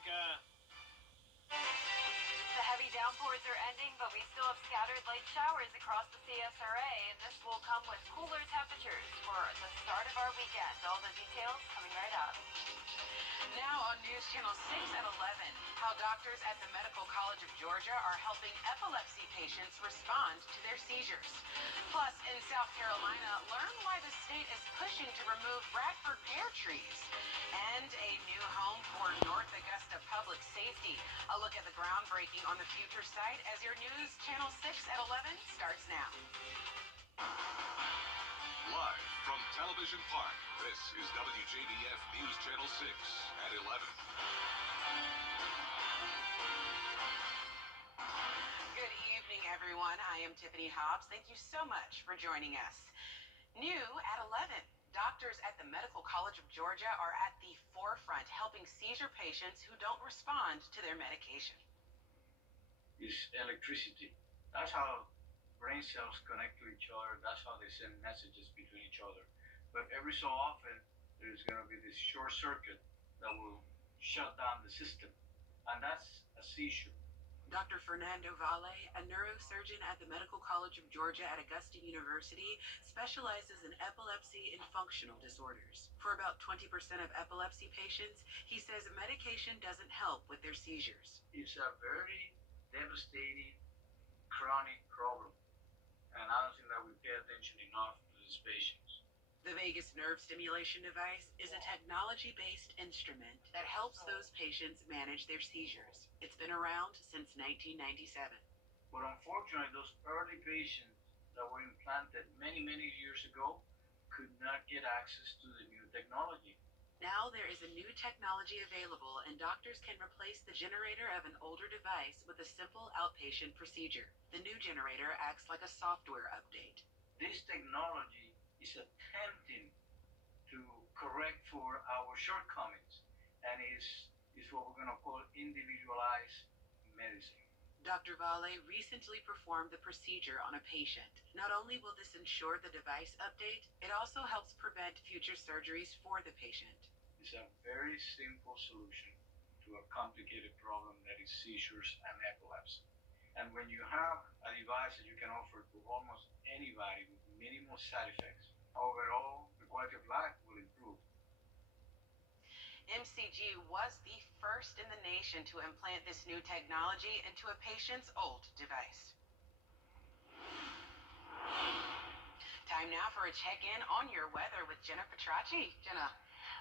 America. The heavy downpours are ending, but we still have scattered light showers across the CSRA, and this will come with cooler temperatures for the start of our weekend. All the details coming right up. Now on News Channel 6 at 11, how doctors at the Medical College of Georgia are helping epilepsy patients respond to their seizures. Plus, in South Carolina, learn why the state is pushing to remove Bradford pear trees. And a new home for North Augusta Public Safety. A look at the groundbreaking on the future site as your News Channel 6 at 11 starts now. Live from Television Park, this is Wjbf News Channel 6 at 11. Good evening, everyone. I am Tiffany Hobbs. Thank you so much for joining us. New at 11. Doctors at the Medical College of Georgia are at the forefront helping seizure patients who don't respond to their medication. Is electricity. That's how brain cells connect to each other. That's how they send messages between each other. But every so often, there's going to be this short circuit that will shut down the system. And that's a seizure. Dr. Fernando Valle, a neurosurgeon at the Medical College of Georgia at Augusta University, specializes in epilepsy and functional disorders. For about 20% of epilepsy patients, he says medication doesn't help with their seizures. It's a very devastating chronic problem. And I don't think that we pay attention enough to these patients. The vagus nerve stimulation device is a technology-based instrument that helps those patients manage their seizures. It's been around since 1997. But unfortunately, those early patients that were implanted many, many years ago could not get access to the new technology. Now there is a new technology available, and doctors can replace the generator of an older device with a simple outpatient procedure. The new generator acts like a software update. This technology is attempting to correct for our shortcomings, and is what we're going to call individualized medicine. Dr. Valle recently performed the procedure on a patient. Not only will this ensure the device update, it also helps prevent future surgeries for the patient. It's a very simple solution to a complicated problem that is seizures and epilepsy. And when you have a device that you can offer to almost anybody with minimal side effects, overall, the quality of life will improve. MCG was the first in the nation to implant this new technology into a patient's old device. Time now for a check-in on your weather with Jenna Petracci. Jenna.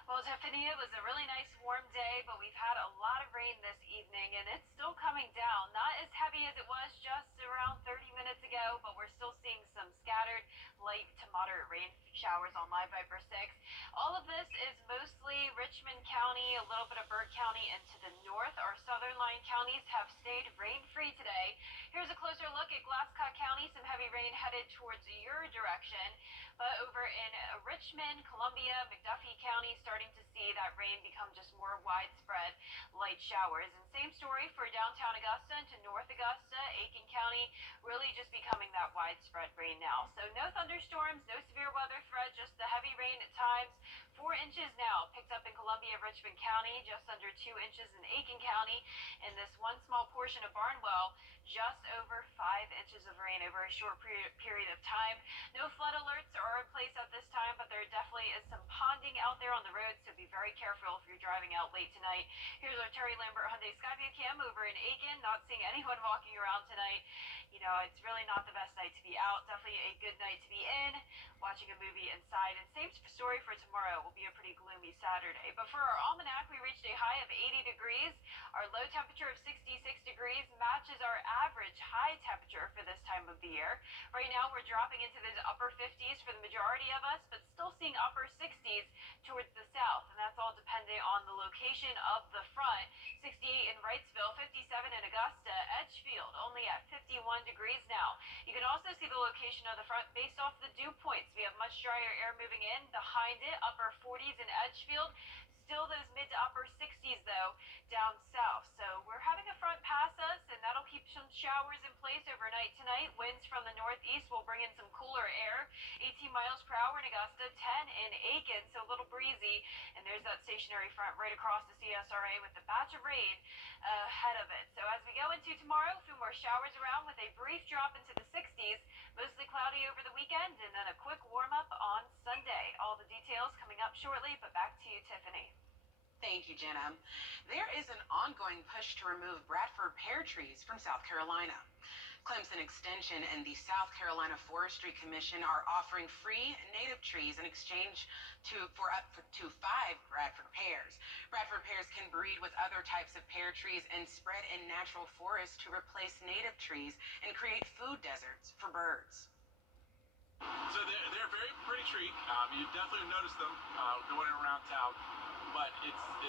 Well, Tiffany, it was a really nice warm day, but we've had a lot of rain this evening, and it's still coming down. Not as heavy as it was just around 30 minutes ago, but we're still seeing some scattered light to moderate rain showers on Live Viper 6. All of this is mostly Richmond County, a little bit of Burke County, and to the north, our southern line counties have stayed rain-free today. Here's a closer look at Glasscock County, some heavy rain headed towards your direction. But over in Richmond, Columbia, McDuffie County, starting to see that rain become just more widespread light showers. And same story for downtown Augusta and to North Augusta, Aiken County, really just becoming that widespread rain now. So no thunderstorms, no severe weather threat, just the heavy rain at times. 4 inches now picked up in Columbia, Richmond County, just under 2 inches in Aiken County, and this one small portion of Barnwell, just over 5 inches of rain over a short period of time. No flood alerts are in place at this time, but there definitely is some ponding out there on the road, so be very careful if you're driving out late tonight. Here's our Terry Lambert Hyundai Skyview cam over in Aiken. Not seeing anyone walking around tonight. You know, it's really not the best night to be out. Definitely a good night to be in, watching a movie inside. And same story for tomorrow. Will be a pretty gloomy Saturday. But for our almanac, we reached a high of 80 degrees. Our low temperature of 66 degrees matches our average high temperature for this time of the year. Right now, we're dropping into the upper 50s for the majority of us, but still seeing upper 60s towards the south. And that's all dependent on the location of the front. 68 in Wrightsville, 57 in Augusta, Edgefield only at 51 degrees now. You can also see the location of the front based off the dew points. We have much drier air moving in behind it, upper 40s in Edgefield. Still those mid to upper 60s though down south. So we're having a front pass us, and that'll keep some showers in place overnight tonight. Winds from the northeast will bring in some cooler air. 18 miles per hour in Augusta, 10 in Aiken, so a little breezy. And there's that stationary front right across the CSRA with the batch of rain ahead of it. So as we go into tomorrow, a few more showers around with a brief drop into the 60s, mostly cloudy over the weekend, and then a quick warm up on Sunday. All the details coming up shortly, but back to you, Tiffany. Thank you, Jenna. There is an ongoing push to remove Bradford pear trees from South Carolina. Clemson Extension and the South Carolina Forestry Commission are offering free native trees in exchange for up to 5 Bradford pears. Bradford pears can breed with other types of pear trees and spread in natural forests to replace native trees and create food deserts for birds. So they're a very pretty tree. You definitely notice them going around town. But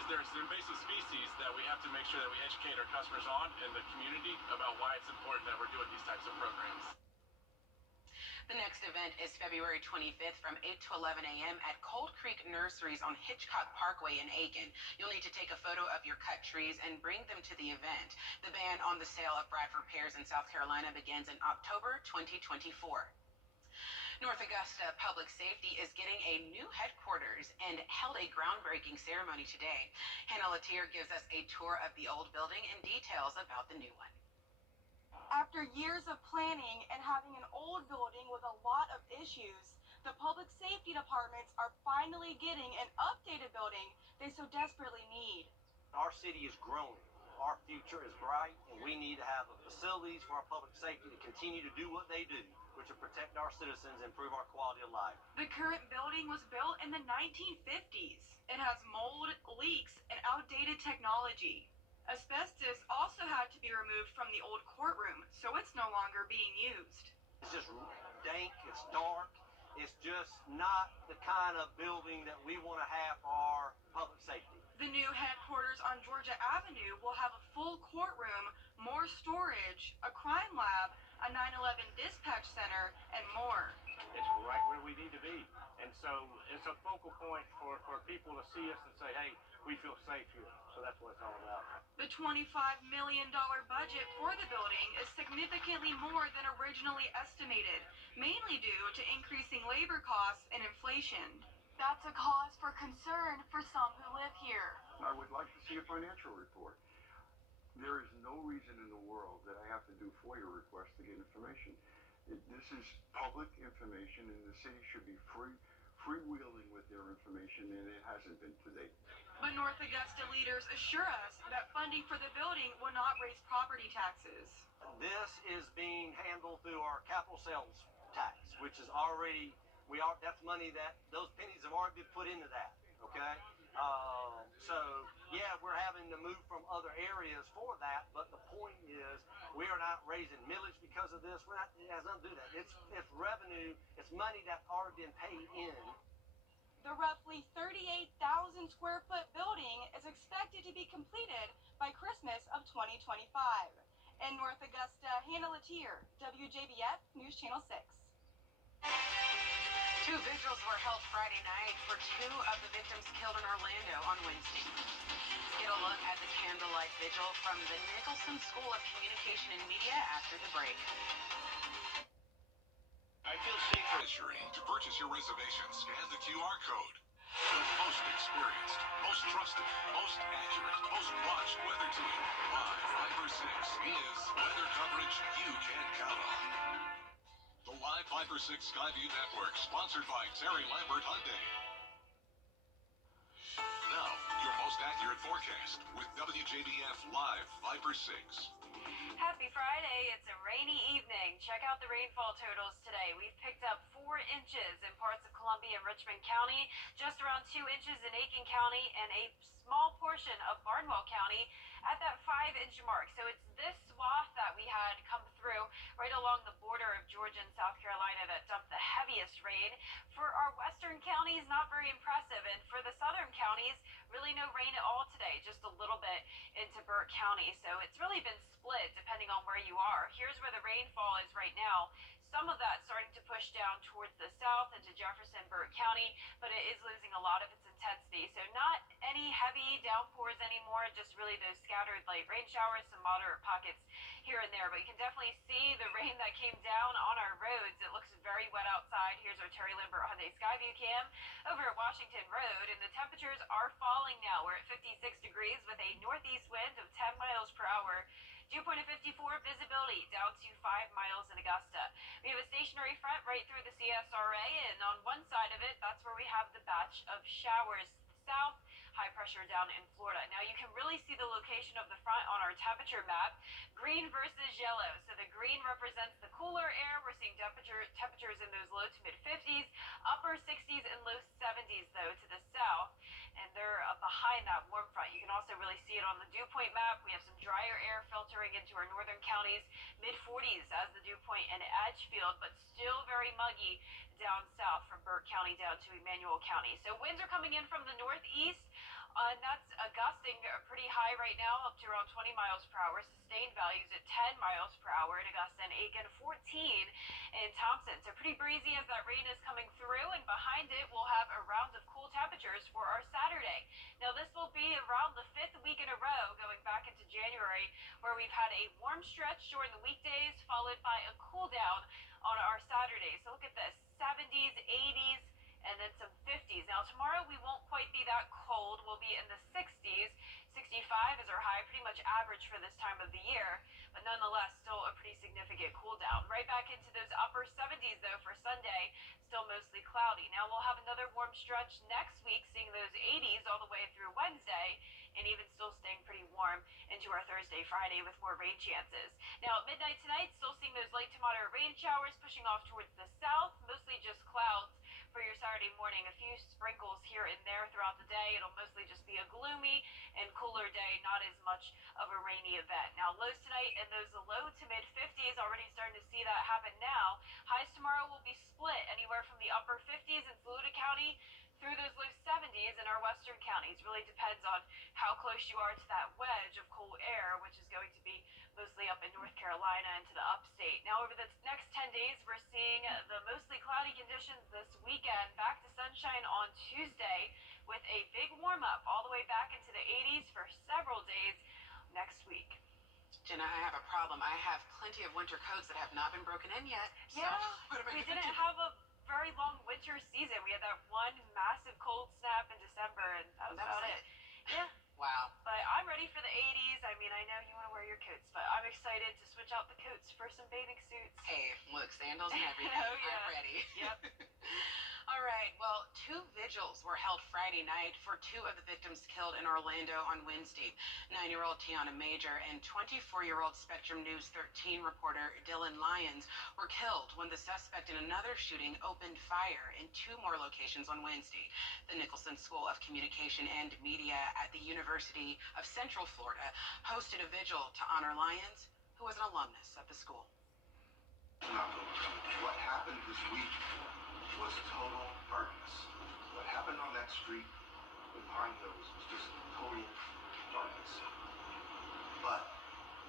there's an invasive species that we have to make sure that we educate our customers on and the community about why it's important that we're doing these types of programs. The next event is February 25th from 8 to 11 a.m. at Cold Creek Nurseries on Hitchcock Parkway in Aiken. You'll need to take a photo of your cut trees and bring them to the event. The ban on the sale of Bradford pears in South Carolina begins in October 2024. North Augusta Public Safety is getting a new headquarters and held a groundbreaking ceremony today. Hannah Latier gives us a tour of the old building and details about the new one. After years of planning and having an old building with a lot of issues, the public safety departments are finally getting an updated building they so desperately need. Our city is growing. Our future is bright, and we need to have the facilities for our public safety to continue to do what they do, which will protect our citizens and improve our quality of life. The current building was built in the 1950s. It has mold, leaks, and outdated technology. Asbestos also had to be removed from the old courtroom, so it's no longer being used. It's just dank, it's dark, it's just not the kind of building that we want to have for our public safety. The new headquarters on Georgia Avenue will have a full courtroom, more storage, a crime lab, a 9/11 dispatch center, and more. It's right where we need to be. And so it's a focal point for people to see us and say, hey, we feel safe here. So that's what it's all about. The $25 million budget for the building is significantly more than originally estimated, mainly due to increasing labor costs and inflation. That's a cause for concern for some who live here. I would like to see a financial report. There is no reason in the world that I have to do FOIA requests to get information. This is public information, and the city should be freewheeling with their information, and it hasn't been to date. But North Augusta leaders assure us that funding for the building will not raise property taxes. This is being handled through our capital sales tax, which is already, that's money that, those pennies have already been put into that, okay? So, yeah, we're having to move from other areas for that, but the point is we are not raising millage because of this. It has nothing to do with that. It's revenue, it's money that's already been paid in. The roughly 38,000 square foot building is expected to be completed by Christmas of 2025. In North Augusta, Hannah Latier, WJBF News Channel 6. 2 vigils were held Friday night for 2 of the victims killed in Orlando on Wednesday. Get a look at the candlelight vigil from the Nicholson School of Communication and Media after the break. I feel safer. Assuring to purchase your reservation, scan the QR code. The most experienced, most trusted, most accurate, most watched weather team, Live 5/6, is weather coverage you can count on. The Live 5/6 Skyview Network, sponsored by Terry Lambert Hyundai. Now, your most accurate forecast with WJBF Live 5/6. Happy Friday. It's a rainy evening. Check out the rainfall totals today. We've picked up 4 inches in parts of Columbia and Richmond County, just around 2 inches in Aiken County, and a small portion of Barnwell County at that 5-inch mark. So it's this swath that we had come through right along the border of Georgia and South Carolina that dumped the heaviest rain. For our western counties, not very impressive. And for the southern counties, really no rain at all today, just a little bit into Burke County. So it's really been split depending on where you are. Here's where the rainfall is right now. some of that starting to push down towards the south into Jefferson, Burke County, but it is losing a lot of its intensity. So not any heavy downpours anymore, just really those scattered light rain showers, some moderate pockets here and there. But you can definitely see the rain that came down on our roads. It looks very wet outside. Here's our Terry Lambert Hyundai Skyview cam over at Washington Road, and the temperatures are falling now. We're at 56 degrees with a northeast wind of 10 miles per hour. Dew point of 54, visibility down to 5 miles in Augusta. We have a stationary front right through the CSRA, and on one side of it, that's where we have the batch of showers south, high pressure down in Florida. Now you can really see the location of the front on our temperature map, green versus yellow. So the green represents the cooler air. We're seeing temperatures in those low to mid 50s, upper 60s and low 70s though to the south. And they're behind that warm front. You can also really see it on the dew point map. We have some drier air filtering into our northern counties, mid 40s as the dew point in Edgefield, but still very muggy down south from Burke County down to Emmanuel County. So winds are coming in from the northeast. And that's gusting pretty high right now, up to around 20 miles per hour. Sustained values at 10 miles per hour in Augusta and Aiken, 14 in Thompson. So pretty breezy as that rain is coming through, and behind it we'll have a round of cool temperatures for our Saturday. Now this will be around the 5th week in a row going back into January, where we've had a warm stretch during the weekdays followed by a cool down on our Saturday. So look at this, 70s, 80s, and then some 50s. Now tomorrow we won't quite be that cold. We'll be in the 60s. 65 is our high, pretty much average for this time of the year, but nonetheless still a pretty significant cool down. Right back into those upper 70s though for Sunday, still mostly cloudy. Now we'll have another warm stretch next week, seeing those 80s all the way through Wednesday, and even still staying pretty warm into our Thursday, Friday with more rain chances. Now at midnight tonight, still seeing those light to moderate rain showers pushing off towards the south, mostly just clouds for your Saturday morning. A few sprinkles here and there throughout the day. It'll mostly just be a gloomy and cooler day, not as much of a rainy event. Now lows tonight in those low to mid 50s, already starting to see that happen now. Highs tomorrow will be split anywhere from the upper 50s in Fluida County through those low 70s in our western counties. Really depends on how close you are to that wedge of cool air, which is going to be mostly up in North Carolina and to the upstate. Now over the next 10 days, we're seeing the mostly cloudy conditions this weekend, back to sunshine on Tuesday with a big warm up all the way back into the 80s for several days next week. Jenna, I have a problem. I have plenty of winter coats that have not been broken in yet. Yeah, so what am I we gonna didn't do? have a very long winter season. We had that one massive cold snap in December, and that was about it. Yeah. Wow. But I'm ready for the 80s. I mean, I know you want to wear your coats, but I'm excited to switch out the coats for some bathing suits. Hey, look, sandals and everything. Oh, yeah. I'm ready. Yep. All right. Well, 2 vigils were held Friday night for 2 of the victims killed in Orlando on Wednesday. 9-year-old Tiana Major and 24-year-old Spectrum News 13 reporter Dylan Lyons were killed when the suspect in another shooting opened fire in 2 more locations on Wednesday. The Nicholson School of Communication and Media at the University of Central Florida hosted a vigil to honor Lyons, who was an alumnus of the school. What happened this week was total darkness. What happened on that street in Pine Hills was just total darkness. But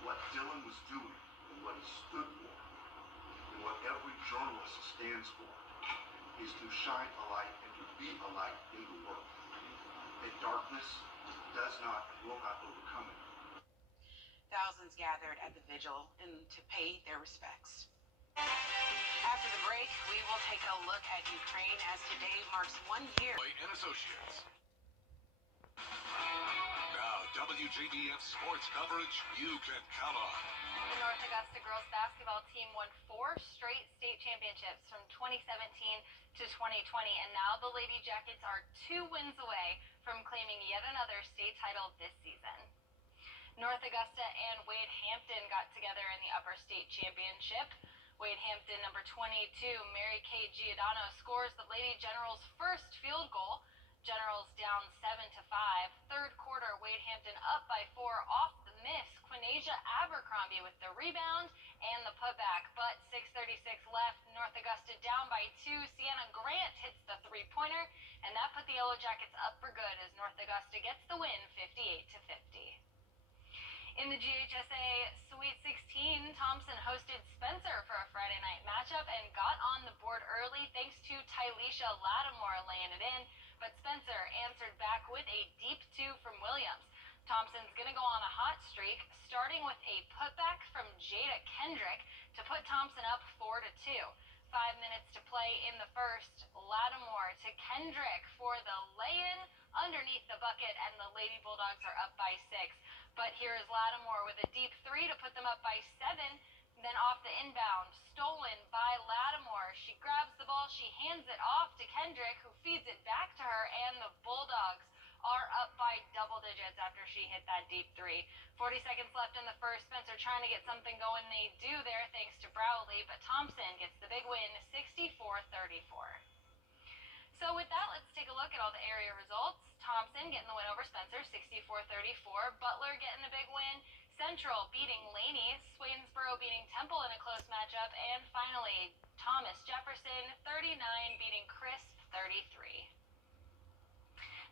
what Dylan was doing and what he stood for and what every journalist stands for is to shine a light and to be a light in the world. And darkness does not and will not overcome it. Thousands gathered at the vigil to pay their respects. After the break, we will take a look at Ukraine as today marks 1 year. And Associates. Now, WJBF sports coverage you can count on. The North Augusta girls basketball team won 4 straight state championships from 2017 to 2020, and now the Lady Jackets are 2 wins away from claiming yet another state title this season. North Augusta and Wade Hampton got together in the Upper State Championship. Wade Hampton, number 22, Mary Kay Giordano scores the Lady Generals' first field goal. Generals down 7-5. Third quarter, Wade Hampton up by 4 off the miss. Quinasia Abercrombie with the rebound and the putback. But 6:36 left. North Augusta down by 2. Sienna Grant hits the 3-pointer, and that put the Yellow Jackets up for good as North Augusta gets the win 58-50. In the GHSA Sweet 16, Thompson hosted Spencer for a Friday night matchup and got on the board early thanks to Tyleisha Lattimore laying it in, but Spencer answered back with a deep two from Williams. Thompson's going to go on a hot streak, starting with a putback from Jada Kendrick to put Thompson up 4-2. 5 minutes to play in the first. Lattimore to Kendrick for the lay-in underneath the bucket, and the Lady Bulldogs are up by 6. But here is Lattimore with a deep three to put them up by 7. Then off the inbound, stolen by Lattimore. She grabs the ball, she hands it off to Kendrick, who feeds it back to her, and the Bulldogs are up by double digits after she hit that deep three. 40 seconds left in the first. Spencer trying to get something going. They do there thanks to Browley, but Thompson gets the big win, 64-34. So with that, let's take a look at all the area results. Thompson getting the win over Spencer, 64-34. Butler getting a big win. Central beating Laney. Swainsboro beating Temple in a close matchup. And finally, Thomas Jefferson, 39, beating Crisp, 33.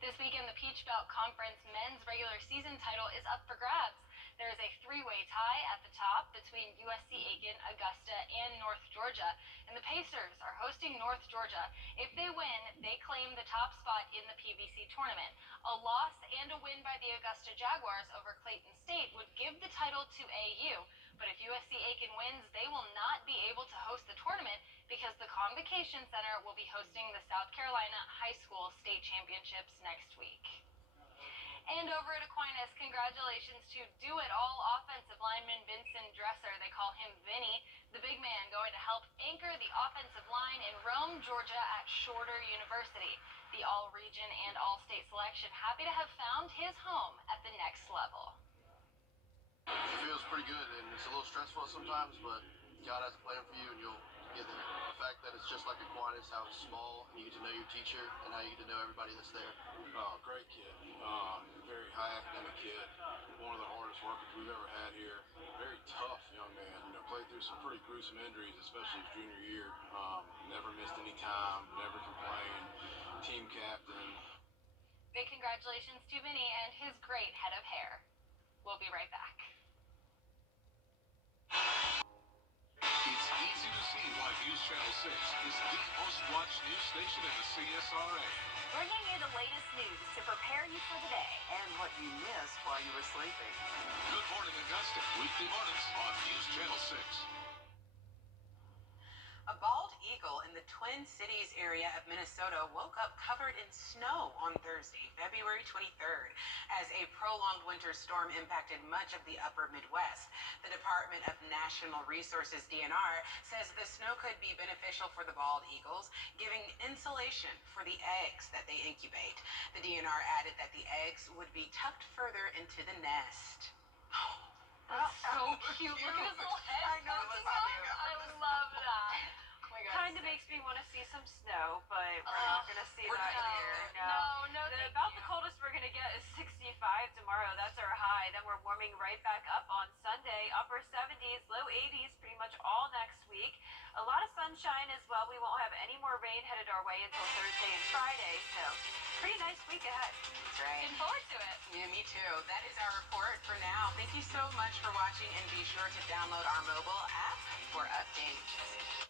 This weekend, the Peach Belt Conference men's regular season title is up for grabs. There is a three-way tie at the top between USC-Aiken, Augusta, and North Georgia, and the Pacers are hosting North Georgia. If they win, they claim the top spot in the PBC tournament. A loss and a win by the Augusta Jaguars over Clayton State would give the title to AU, but if USC-Aiken wins, they will not be able to host the tournament because the Convocation Center will be hosting the South Carolina High School State Championships next week. And over at Aquinas, congratulations to do-it-all offensive lineman Vincent Dresser. They call him Vinny, the big man going to help anchor the offensive line in Rome, Georgia at Shorter University. The all-region and all-state selection happy to have found his home at the next level. It feels pretty good, and it's a little stressful sometimes, but God has a plan for you, and you'll get there. The fact that it's just like Aquinas, how it's small, and you get to know your teacher, and how you get to know everybody that's there. Oh, great kid. Very high academic kid. One of the hardest workers we've ever had here. Very tough young man. Played through some pretty gruesome injuries, especially his junior year. Never missed any time, never complained. Team captain. Big congratulations to Vinny and his great head of hair. We'll be right back. It's easy to see why News Channel 6 is the most watched news station in the CSRA. Bringing you the latest news to prepare you for the day and what you missed while you were sleeping. Good Morning Augusta, weekday mornings on News Channel 6. A bald eagle in the Twin Cities area of Minnesota woke up covered in snow on Thursday, February 23rd, as a prolonged winter storm impacted much of the upper Midwest. The Department of National Resources, DNR, says the snow could be beneficial for the bald eagles, giving insulation for the eggs that they incubate. The DNR added that the eggs would be tucked further into the nest. That's so cute. Look at his little head. I know, it was cute. I love that. Kind of makes me want to see some snow, but we're not going to see we're that not here. No, About the coldest we're going to get is 65 tomorrow. That's our high. Then we're warming right back up on Sunday. Upper 70s, low 80s pretty much all next week. A lot of sunshine as well. We won't have any more rain headed our way until Thursday and Friday. So pretty nice week ahead. That's right. Looking forward to it. Yeah, me too. That is our report for now. Thank you so much for watching, and be sure to download our mobile app for updates.